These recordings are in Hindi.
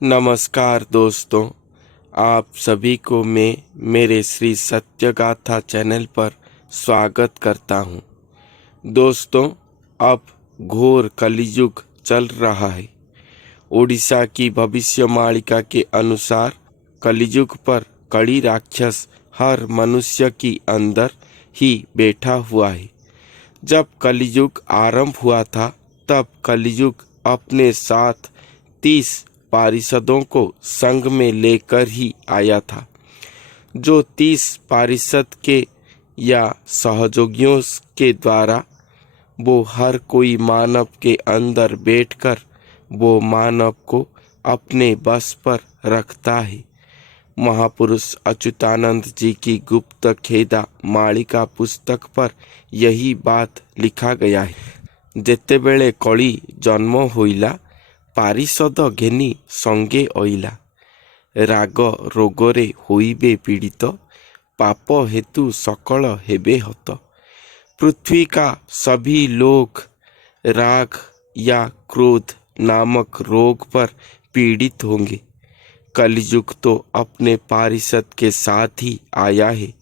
नमस्कार दोस्तों, आप सभी को मैं मेरे श्री सत्यगाथा चैनल पर स्वागत करता हूं। दोस्तों, अब घोर कलियुग चल रहा है। ओडिशा की भविष्यवाणिका के अनुसार कलियुग पर कड़ी राक्षस हर मनुष्य की अंदर ही बैठा हुआ है। जब कलियुग आरंभ हुआ था, तब कलियुग अपने साथ 30 पारिषदों को संग में लेकर ही आया था। जो 30 पारिषद के या सहयोगियों के द्वारा वो हर कोई मानव के अंदर बैठकर वो मानव को अपने बस पर रखता है। महापुरुष अच्युतानंद जी की गुप्त खेदा मालिका पुस्तक पर यही बात लिखा गया है। जेतेबेले कली जन्म होइला, पारिषद घेनी संगे अइला। राग रोगरे होइबे पीड़ित, पाप हेतु सकल हेबे हत। पृथ्वी का सभी लोग राग या क्रोध नामक रोग पर पीड़ित होंगे। कलयुग तो अपने पारिषद के साथ ही आया है,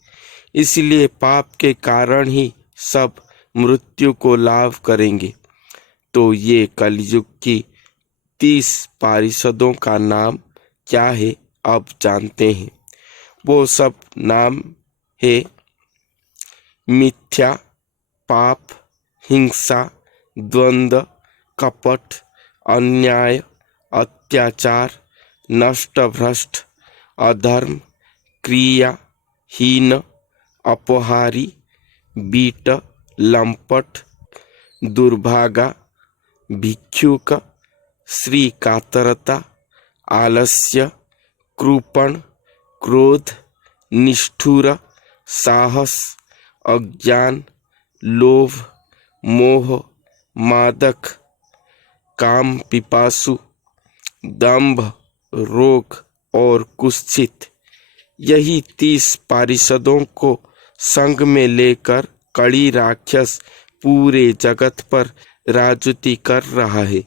इसलिए पाप के कारण ही सब मृत्यु को लाभ करेंगे। तो ये कलयुग की 30 पारिषदों का नाम क्या है, अब जानते हैं। वो सब नाम है मिथ्या, पाप, हिंसा, द्वंद्व, कपट, अन्याय, अत्याचार, नष्ट भ्रष्ट, अधर्म, क्रिया हीन, अपहारी, बीट, लंपट, दुर्भागा, भिक्षुक, श्री कातरता, आलस्य, कृपण, क्रोध, निष्ठुर, साहस, अज्ञान, लोभ, मोह, मादक, काम पिपासु, दंभ, रोग और कुत्सित। यही 30 पारिषदों को संग में लेकर कड़ी राक्षस पूरे जगत पर राजूती कर रहा है।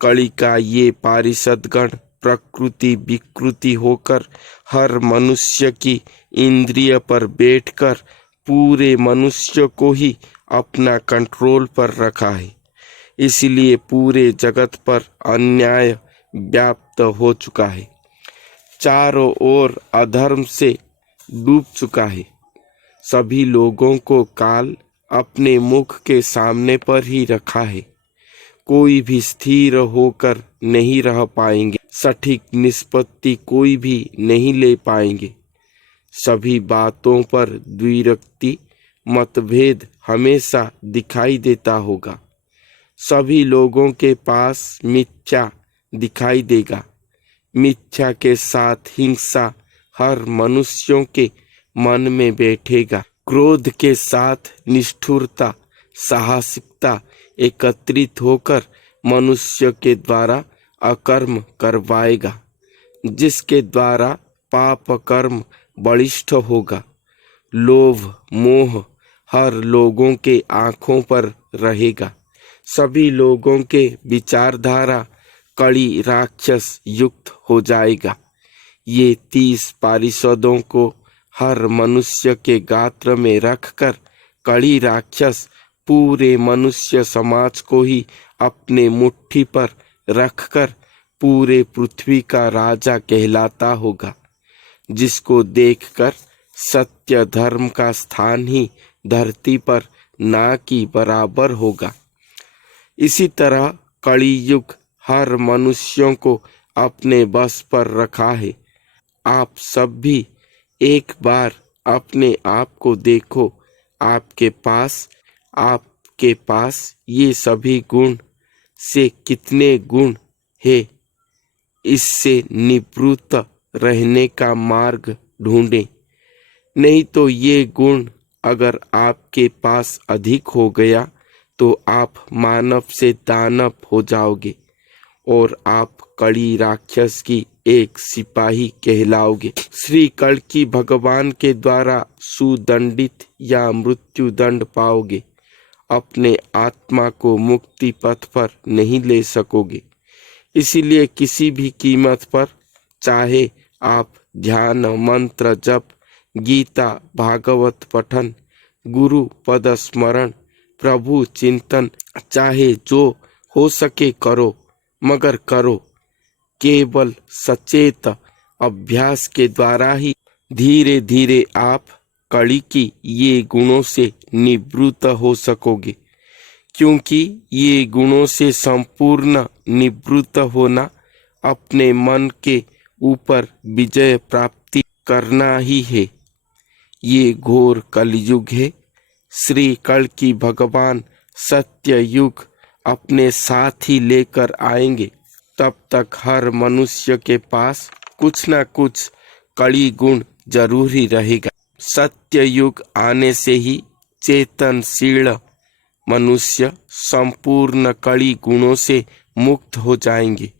कली का ये पारिषदगण प्रकृति विकृति होकर हर मनुष्य की इंद्रिय पर बैठकर पूरे मनुष्य को ही अपना कंट्रोल पर रखा है। इसलिए पूरे जगत पर अन्याय व्याप्त हो चुका है। चारों ओर अधर्म से डूब चुका है। सभी लोगों को काल अपने मुख के सामने पर ही रखा है। कोई भी स्थिर होकर नहीं रह पाएंगे, सटीक निष्पत्ति कोई भी नहीं ले पाएंगे। सभी बातों पर द्विरक्ति मतभेद हमेशा दिखाई देता होगा। सभी लोगों के पास मिथ्या दिखाई देगा। मिथ्या के साथ हिंसा हर मनुष्यों के मन में बैठेगा। क्रोध के साथ निष्ठुरता, साहसिकता एकत्रित होकर मनुष्य के द्वारा अकर्म करवाएगा, जिसके द्वारा पाप कर्म बलिष्ठ होगा। लोभ मोह हर लोगों के आँखों पर रहेगा। सभी लोगों के विचारधारा कड़ी राक्षस युक्त हो जाएगा। ये 30 पारिषदों को हर मनुष्य के गात्र में रखकर कड़ी राक्षस पूरे मनुष्य समाज को ही अपने मुट्ठी पर रखकर पूरे पृथ्वी का राजा कहलाता होगा, जिसको देखकर सत्य धर्म का स्थान ही धरती पर ना की बराबर होगा। इसी तरह कली युग हर मनुष्यों को अपने बस पर रखा है। आप सब भी एक बार अपने आप को देखो। आपके पास ये सभी गुण से कितने गुण है, इससे निवृत्त रहने का मार्ग ढूंढें। नहीं तो ये गुण अगर आपके पास अधिक हो गया तो आप मानव से दानव हो जाओगे और आप कड़ी राक्षस की एक सिपाही कहलाओगे। श्री कल्कि भगवान के द्वारा सुदंडित या मृत्यु दंड पाओगे। अपने आत्मा को मुक्ति पथ पर नहीं ले सकोगे। इसीलिए किसी भी कीमत पर, चाहे आप ध्यान, मंत्र जप, गीता भागवत पठन, गुरु पद स्मरण, प्रभु चिंतन, चाहे जो हो सके करो, मगर करो केवल सचेत अभ्यास के द्वारा ही। धीरे धीरे आप कली की ये गुणों से निवृत्त हो सकोगे, क्योंकि ये गुणों से संपूर्ण निवृत्त होना अपने मन के ऊपर विजय प्राप्ति करना ही है। ये घोर कलयुग है। श्री कल्कि भगवान सत्य युग अपने साथ ही लेकर आएंगे। तब तक हर मनुष्य के पास कुछ न कुछ कली गुण जरूरी रहेगा। सत्य युग आने से ही चेतनशील मनुष्य संपूर्ण कली गुणों से मुक्त हो जाएंगे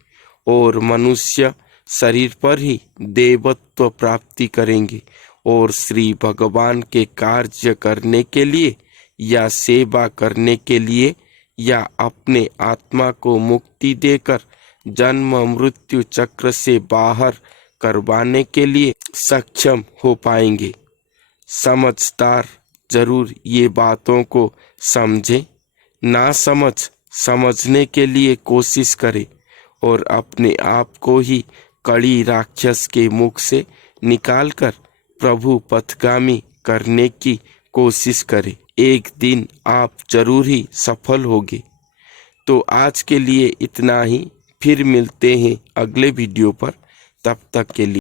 और मनुष्य शरीर पर ही देवत्व प्राप्ति करेंगे और श्री भगवान के कार्य करने के लिए या सेवा करने के लिए या अपने आत्मा को मुक्ति देकर जन्म मृत्यु चक्र से बाहर करवाने के लिए सक्षम हो पाएंगे। समझदार जरूर ये बातों को समझे, ना समझने के लिए कोशिश करे और अपने आप को ही कड़ी राक्षस के मुख से निकालकर प्रभु पथगामी करने की कोशिश करे। एक दिन आप जरूर ही सफल होगे। तो आज के लिए इतना ही, फिर मिलते हैं अगले वीडियो पर। तब तक के लिए